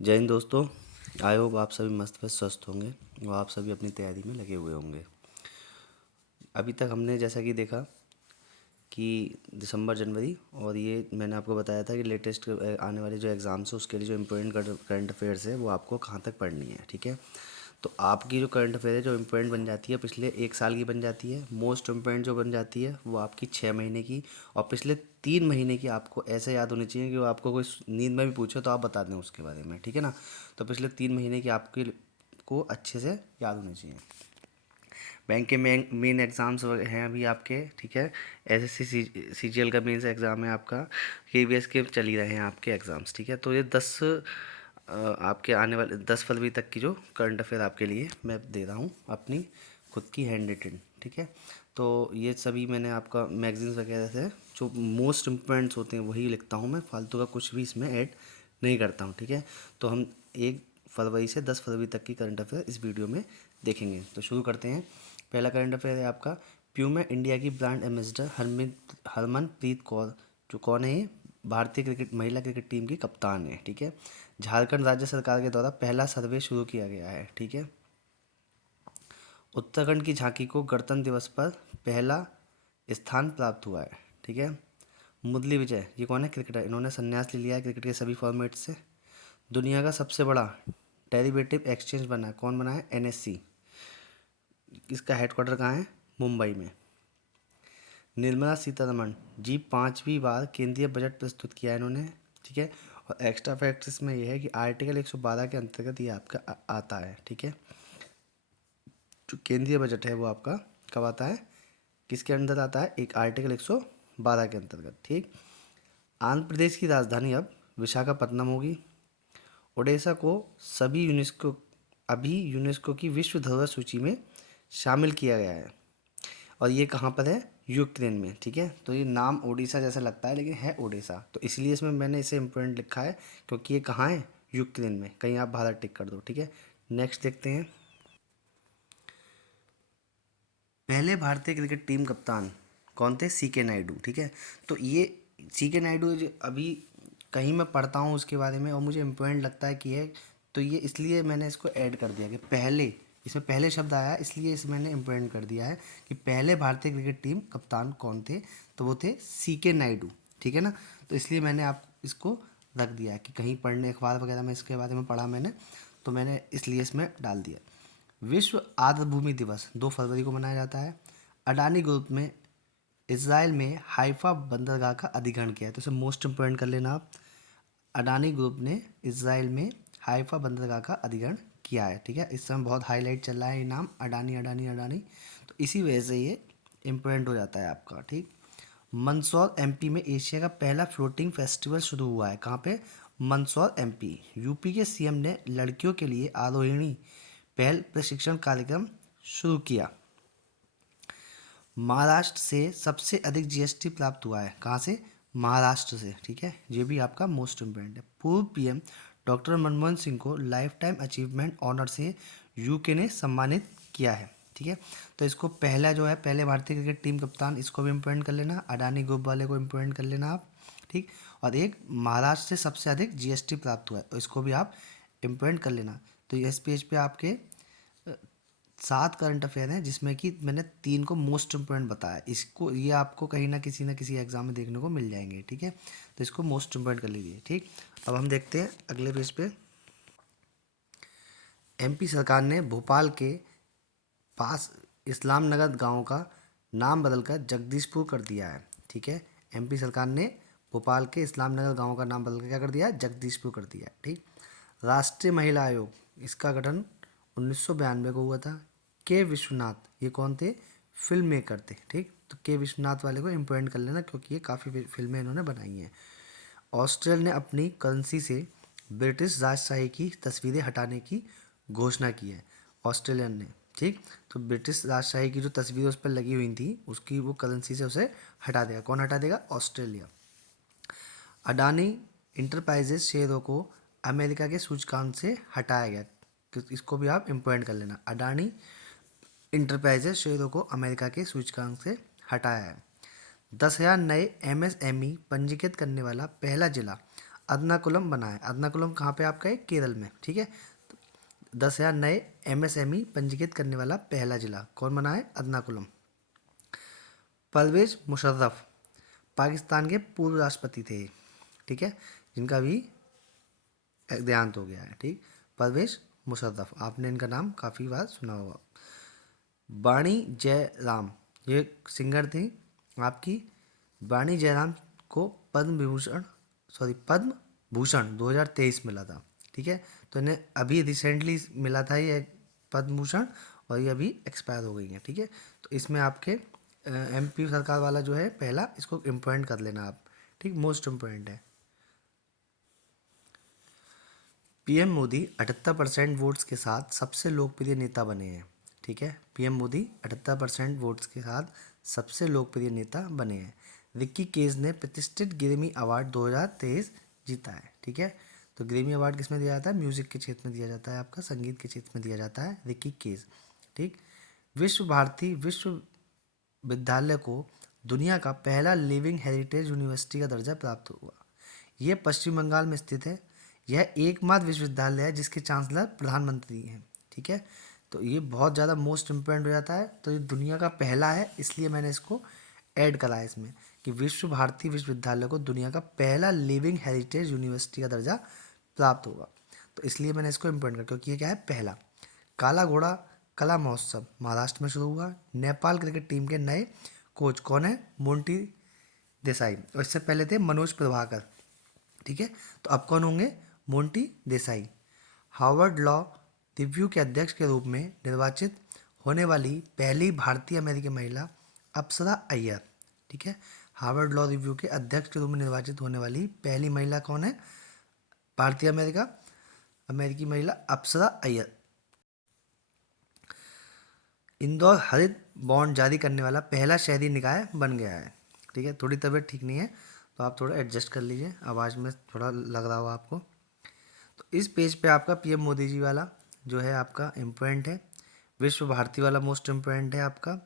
जय हिंद दोस्तों। I hope आप सभी मस्त व स्वस्थ होंगे और आप सभी अपनी तैयारी में लगे हुए होंगे। अभी तक हमने जैसा कि देखा कि दिसंबर जनवरी और ये मैंने आपको बताया था कि लेटेस्ट आने वाले जो एग्ज़ाम्स है उसके लिए जो इम्पोर्टेंट करंट अफेयर्स है वो आपको कहाँ तक पढ़नी है। ठीक है, तो आपकी जो करंट अफेयर है जो इम्पोर्टेंट बन जाती है पिछले एक साल की बन जाती है, मोस्ट इम्पोर्टेंट जो बन जाती है वो आपकी 6 महीने की, और पिछले 3 महीने की आपको ऐसे याद होनी चाहिए कि वो आपको कोई नींद में भी पूछे तो आप बता दें उसके बारे में। ठीक है ना, तो पिछले 3 महीने की आपकी को अच्छे से याद होनी चाहिए। बैंक के मेन एग्ज़ाम्स हैं अभी आपके। ठीक है, एसएससी सीजीएल का मेंस एग्ज़ाम है आपका, केवीएस के चल ही रहे हैं आपके एग्ज़ाम्स। ठीक है, तो ये 10 आपके आने वाले 10 फरवरी तक की जो करंट अफेयर आपके लिए मैं दे रहा हूँ अपनी खुद की हैंड रिटन। ठीक है, तो ये सभी मैंने आपका मैगजीन्स वगैरह से जो मोस्ट इम्पोर्टेंट्स होते हैं वही लिखता हूँ मैं, फालतू का कुछ भी इसमें ऐड नहीं करता हूँ। ठीक है, तो हम 1 फरवरी से 10 फरवरी तक की करंट अफेयर इस वीडियो में देखेंगे। तो शुरू करते हैं। पहला करंट अफेयर है आपका, प्यूमा इंडिया की ब्रांड एम्बेसडर हरमनप्रीत कौर जो कौन है ये, भारतीय क्रिकेट महिला क्रिकेट टीम की कप्तान है। ठीक है, झारखंड राज्य सरकार के द्वारा पहला सर्वे शुरू किया गया है। ठीक है, उत्तराखंड की झांकी को गणतंत्र दिवस पर पहला स्थान प्राप्त हुआ है। ठीक है, मुरली विजय ये कौन है, क्रिकेटर, इन्होंने संन्यास ले लिया है क्रिकेट के सभी फॉर्मेट से। दुनिया का सबसे बड़ा डेरिवेटिव एक्सचेंज बना है, कौन बना है, एनएससी। इसका हेडक्वार्टर कहाँ है, मुंबई में। निर्मला सीतारमण जी 5वीं बार केंद्रीय बजट प्रस्तुत किया है इन्होंने। ठीक है, और एक्स्ट्रा फैक्ट इसमें यह है कि आर्टिकल 112 के अंतर्गत ये आपका आता है। ठीक है, जो केंद्रीय बजट है वो आपका कब आता है, किसके अंदर आता है, एक आर्टिकल 112 के अंतर्गत। ठीक, आंध्र प्रदेश की राजधानी अब विशाखापत्तनम होगी। ओडिशा को सभी यूनेस्को अभी यूनेस्को की विश्व धरोहर सूची में शामिल किया गया है, और ये कहाँ पर है, यूक्रेन में। ठीक है, तो ये नाम ओडिशा जैसा लगता है लेकिन है ओडिशा, तो इसलिए इसमें मैंने इसे इम्पोर्टेंट लिखा है क्योंकि ये कहाँ है, यूक्रेन में। कहीं आप भारत टिक कर दो। ठीक है, नेक्स्ट देखते हैं। पहले भारतीय क्रिकेट टीम कप्तान कौन थे, सी के नायडू। ठीक है, तो ये सी के नायडू अभी कहीं मैं पढ़ता हूँ उसके बारे में और मुझे इम्पोर्टेंट लगता है कि है, तो ये इसलिए मैंने इसको ऐड कर दिया कि पहले, इसमें पहले शब्द आया है इसलिए इसे मैंने इम्पोर्टेंट कर दिया है कि पहले भारतीय क्रिकेट टीम कप्तान कौन थे, तो वो थे सी के नायडू। ठीक है ना, तो इसलिए मैंने आप इसको रख दिया है कि कहीं पढ़ने अखबार वगैरह में इसके बारे में पढ़ा मैंने, तो मैंने इसलिए इसमें डाल दिया। विश्व आर्द्रभूमि दिवस 2 फरवरी को मनाया जाता है। अडानी ग्रुप में इसराइल में हाइफा बंदरगाह का अधिग्रहण किया है, तो इसे मोस्ट इम्पोर्टेंट कर लेना आप। अडानी ग्रुप ने इसराइल में हाइफा बंदरगाह का अधिग्रहण किया है। ठीक है, इस समय बहुत हाईलाइट चल रहा है ये नाम, अडानी अडानी अडानी, तो इसी वजह से ये इम्पोर्टेंट हो जाता है आपका। ठीक, मंदसौर एमपी में एशिया का पहला फ्लोटिंग फेस्टिवल शुरू हुआ है, कहाँ पे, मंदसौर एमपी। यूपी के सीएम ने लड़कियों के लिए आरोहिणी पहल प्रशिक्षण कार्यक्रम शुरू किया। महाराष्ट्र से सबसे अधिक जीएसटी प्राप्त हुआ है, कहाँ से, महाराष्ट्र से। ठीक है, ये भी आपका मोस्ट इम्पोर्टेंट है। पूर्व पीएम डॉक्टर मनमोहन सिंह को लाइफ टाइम अचीवमेंट ऑनर से यूके ने सम्मानित किया है। ठीक है, तो इसको पहला जो है, पहले भारतीय क्रिकेट टीम कप्तान, इसको भी इम्पोर्टेंट कर लेना, अडानी ग्रुप वाले को इम्पोर्टेंट कर लेना आप। ठीक, और एक महाराष्ट्र से सबसे अधिक जीएसटी प्राप्त हुआ है, तो इसको भी आप इम्पोर्टेंट कर लेना। तो इस पेज पे आपके 7 करंट अफेयर हैं जिसमें कि मैंने 3 को मोस्ट इम्पोर्टेंट बताया, इसको ये आपको कहीं ना किसी एग्जाम में देखने को मिल जाएंगे। ठीक है, तो इसको मोस्ट इम्पोर्टेंट कर लीजिए। ठीक, अब हम देखते हैं अगले पेज पे। एमपी सरकार ने भोपाल के पास इस्लाम नगर गांव का नाम बदलकर जगदीशपुर कर दिया है। ठीक है, एमपी सरकार ने भोपाल के इस्लाम नगर गांव का नाम बदल कर क्या कर दिया है, जगदीशपुर कर दिया है। ठीक, राष्ट्रीय महिला आयोग इसका गठन 1992 को हुआ था। के विश्वनाथ ये कौन थे, फिल्म मेकर थे। ठीक, तो के विश्वनाथ वाले को इम्पोर्टेंट कर लेना क्योंकि ये काफ़ी फिल्में इन्होंने बनाई हैं। ऑस्ट्रेलिया ने अपनी करेंसी से ब्रिटिश राजशाही की तस्वीरें हटाने की घोषणा की है, ऑस्ट्रेलियन ने। ठीक, तो ब्रिटिश राजशाही की जो तस्वीरें उस पर लगी हुई थी उसकी वो करेंसी से उसे हटा देगा, कौन हटा देगा, ऑस्ट्रेलिया। अडानी इंटरप्राइजेज शेयरों को अमेरिका के सूचकांक से हटाया गया, तो इसको भी आप इम्पोर्टेंट कर लेना, अडानी इंटरप्राइजेज शेयरों को अमेरिका के सूचकांक से हटाया है। 10,000 नए एमएसएमई पंजीकृत करने वाला पहला जिला अदनाकुलम बना है। अदनाकुलम कहाँ पे आपका है? केरल में, ठीक है। 10,000 नए एमएसएमई पंजीकृत करने वाला पहला जिला कौन बना है? अदनाकुलम। परवेज मुशर्रफ पाकिस्तान के पूर्व राष्ट्रपति थे, ठीक है, जिनका भी देहांत हो गया है, ठीक। परवेज मुशर्रफ, आपने इनका नाम काफ़ी बार सुना होगा। वाणी जयराम, ये सिंगर थी आपकी। वाणी जयराम को पद्म भूषण 2023 मिला था, ठीक है। तो इन्हें अभी रिसेंटली मिला था ये पद्म भूषण, और ये अभी एक्सपायर हो गई है, ठीक है। तो इसमें आपके एमपी सरकार वाला जो है पहला, इसको इम्पोर्टेंट कर लेना आप, ठीक, मोस्ट इम्पोर्टेंट है। पीएम मोदी 78% वोट्स के साथ सबसे लोकप्रिय नेता बने हैं, ठीक है। पीएम मोदी 78% वोट्स के साथ सबसे लोकप्रिय नेता बने हैं। रिक्की केज ने प्रतिष्ठित ग्रैमी अवार्ड 2023 जीता है, ठीक है। तो ग्रैमी अवार्ड किस में दिया जाता है? म्यूजिक के क्षेत्र में दिया जाता है, आपका संगीत के क्षेत्र में दिया जाता है, रिक्की केज, ठीक। विश्व भारती विश्वविद्यालय को दुनिया का पहला लिविंग हेरिटेज यूनिवर्सिटी का दर्जा प्राप्त हुआ। यह पश्चिम बंगाल में स्थित है। यह एकमात्र विश्वविद्यालय है जिसके चांसलर प्रधानमंत्री हैं, ठीक है। तो ये बहुत ज़्यादा मोस्ट इम्पोर्टेंट हो जाता है। तो ये दुनिया का पहला है, इसलिए मैंने इसको ऐड करा है इसमें कि विश्व भारती विश्वविद्यालय को दुनिया का पहला लिविंग हेरिटेज यूनिवर्सिटी का दर्जा प्राप्त होगा। तो इसलिए मैंने इसको इम्पोर्टेंट किया, क्योंकि ये क्या है? पहला। काला घोड़ा कला महोत्सव महाराष्ट्र में शुरू हुआ। नेपाल क्रिकेट टीम के नए कोच कौन है? मोंटी देसाई, और इससे पहले थे मनोज प्रभाकर, ठीक है। तो अब कौन होंगे? Monty Desai. Harvard law review के अध्यक्ष के रूप में निर्वाचित होने वाली पहली भारतीय अमेरिकी महिला अप्सरा अय्यर, ठीक है। हार्वर्ड लॉ रिव्यू के अध्यक्ष के रूप में निर्वाचित होने वाली पहली महिला कौन है? भारतीय अमेरिकी महिला अप्सरा अय्यर। इंदौर हरित बॉन्ड जारी करने वाला पहला शहरी निकाय बन गया है, ठीक है। थोड़ी तबीयत ठीक नहीं है, तो आप थोड़ा एडजस्ट कर लीजिए, आवाज़ में थोड़ा लग रहा होगा आपको। तो इस पेज पे आपका पीएम मोदी जी वाला जो है आपका इम्पोर्टेंट है, विश्व भारती वाला मोस्ट इम्पोर्टेंट है आपका,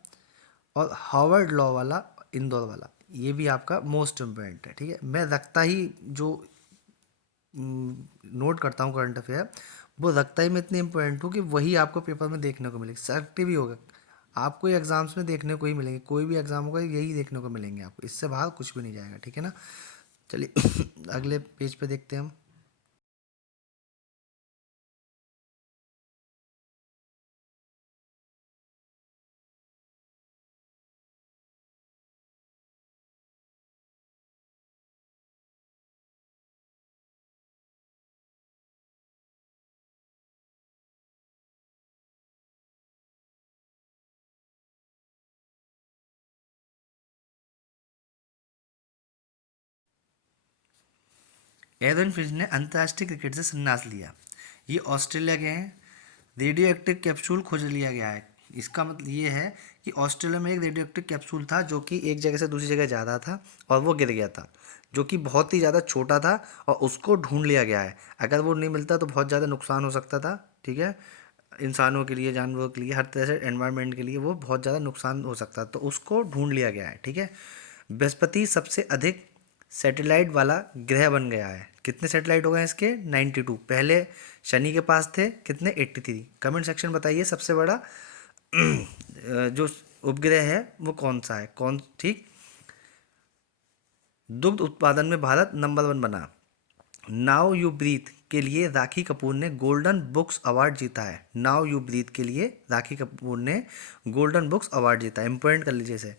और हार्वर्ड लॉ वाला इंदौर वाला ये भी आपका मोस्ट इम्पोर्टेंट है, ठीक है। मैं रखता ही जो नोट करता हूँ करंट अफेयर, वो रखता ही मैं इतने इम्पोर्टेंट हूँ कि वही आपको पेपर में देखने को मिलेगा, सेलेक्टिव ही होगा, आपको ये एग्जाम्स में देखने को ही मिलेंगे, कोई भी एग्जाम होगा यही देखने को मिलेंगे आपको, इससे बाहर कुछ भी नहीं जाएगा, ठीक है ना। चलिए अगले पेज पे देखते हैं हम। एरन फिंच ने अंतर्राष्ट्रीय क्रिकेट से संन्यास लिया। ये ऑस्ट्रेलिया गए हैं। रेडियो एक्टिव कैप्सूल खोज लिया गया है। इसका मतलब ये है कि ऑस्ट्रेलिया में एक रेडियो एक्टिव कैप्सूल था जो कि एक जगह से दूसरी जगह जा रहा था और वो गिर गया था, जो कि बहुत ही ज़्यादा छोटा था, और उसको ढूंढ लिया गया है। अगर वो नहीं मिलता तो बहुत ज़्यादा नुकसान हो सकता था, ठीक है, इंसानों के लिए, जानवरों के लिए, हर तरह से एनवायरनमेंट के लिए वो बहुत ज़्यादा नुकसान हो सकता है, तो उसको ढूंढ लिया गया है, ठीक है। बृहस्पति सबसे अधिक सैटेलाइट वाला ग्रह बन गया है। कितने सैटेलाइट हो गए इसके? 92। पहले शनि के पास थे कितने? 83। कमेंट सेक्शन बताइए सबसे बड़ा जो उपग्रह है वो कौन सा है, कौन, ठीक। दुग्ध उत्पादन में भारत नंबर 1 बना। नाउ यू ब्रीथ के लिए राखी कपूर ने गोल्डन बुक्स अवार्ड जीता है। नाउ यू ब्रीथ के लिए राखी कपूर ने गोल्डन बुक्स अवार्ड जीता है, इंपॉर्टेंट कर लीजिए इसे।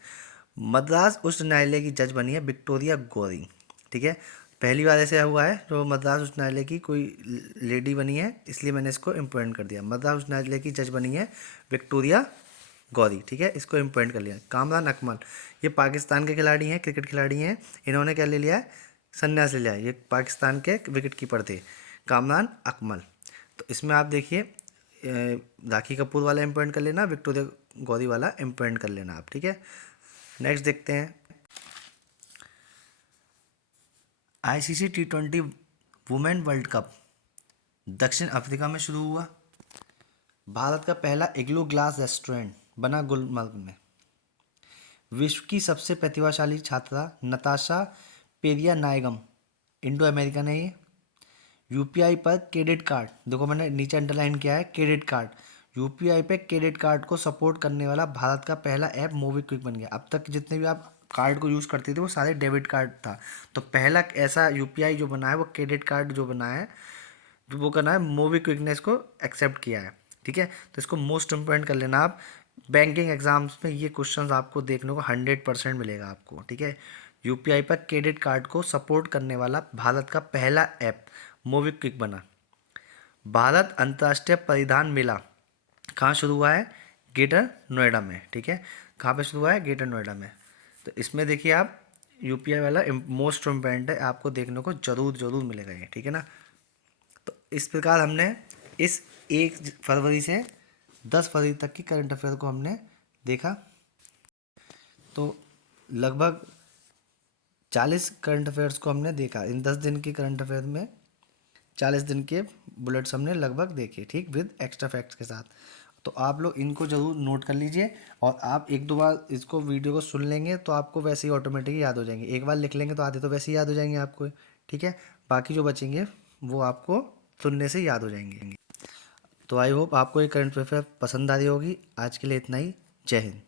मद्रास उच्च न्यायालय की जज बनी है विक्टोरिया गौरी, ठीक है। पहली बार ऐसे हुआ है जो मद्रास उच्च न्यायालय की कोई लेडी बनी है, इसलिए मैंने इसको इम्पोर्टेंट कर दिया। मद्रास उच्च न्यायालय की जज बनी है विक्टोरिया गौरी, ठीक है, इसको इम्पोर्टेंट कर लिया। कामरान अकमल, ये पाकिस्तान के खिलाड़ी हैं, क्रिकेट खिलाड़ी हैं, इन्होंने क्या ले लिया है? संन्यास ले लिया है। ये पाकिस्तान के विकेट कीपर थे कामरान अकमल। तो इसमें आप देखिए राखी कपूर वाला इम्पोर्टेंट कर लेना, विक्टोरिया गौरी वाला इम्पोर्टेंट कर लेना आप, ठीक है। नेक्स्ट देखते हैं। ICC T20 women world cup दक्षिण अफ्रीका में शुरू हुआ। भारत का पहला इग्लू ग्लास रेस्टोरेंट बना गुलमर्ग में। विश्व की सबसे प्रतिभाशाली छात्रा नताशा पेरिया नायगम इंडो अमेरिकन है ये। यूपीआई पर क्रेडिट कार्ड, देखो मैंने नीचे अंडरलाइन किया है क्रेडिट कार्ड। यूपीआई पे क्रेडिट कार्ड को सपोर्ट करने वाला भारत का पहला ऐप मोबीक्विक बन गया। अब तक जितने भी आप कार्ड को यूज़ करते थे वो सारे डेबिट कार्ड था, तो पहला ऐसा यूपीआई जो बना है वो क्रेडिट कार्ड जो बना है, जो वो करना है मोबीक्विक ने इसको एक्सेप्ट किया है। ठीक है, तो इसको मोस्ट इम्पोर्टेंट कर लेना आप। बैंकिंग एग्जाम्स में ये क्वेश्चंस आपको देखने को 100% मिलेगा आपको। ठीक है, यूपीआई पर क्रेडिट कार्ड को सपोर्ट करने वाला भारत का पहला ऐप मोबीक्विक बना। भारत अंतर्राष्ट्रीय परिधान मेला कहाँ शुरू हुआ है? ग्रेटर नोएडा में। ठीक है, कहाँ पे शुरू हुआ है? ग्रेटर नोएडा में। तो इसमें देखिए आप यूपीआई वाला मोस्ट इम्पोर्टेंट है, आपको देखने को जरूर जरूर मिलेगा ये। ठीक है ना, तो इस प्रकार हमने इस 1 फरवरी से 10 फरवरी तक की करंट अफेयर को हमने देखा। तो लगभग 40 करंट अफेयर्स को हमने देखा इन 10 दिन की करंट अफेयर में। 40 दिन के बुलेट्स हमने लगभग देखे, ठीक, विद एक्स्ट्रा फैक्ट्स के साथ। तो आप लोग इनको ज़रूर नोट कर लीजिए, और आप 1-2 बार इसको वीडियो को सुन लेंगे तो आपको वैसे ही ऑटोमेटिक याद हो जाएंगे। एक बार लिख लेंगे तो आधे तो वैसे ही याद हो जाएंगे आपको। ठीक है, बाकी जो बचेंगे वो आपको सुनने से याद हो जाएंगे। तो आई होप आपको ये करंट अफेयर पसंद आ रही होगी। आज के लिए इतना ही। जय हिंद।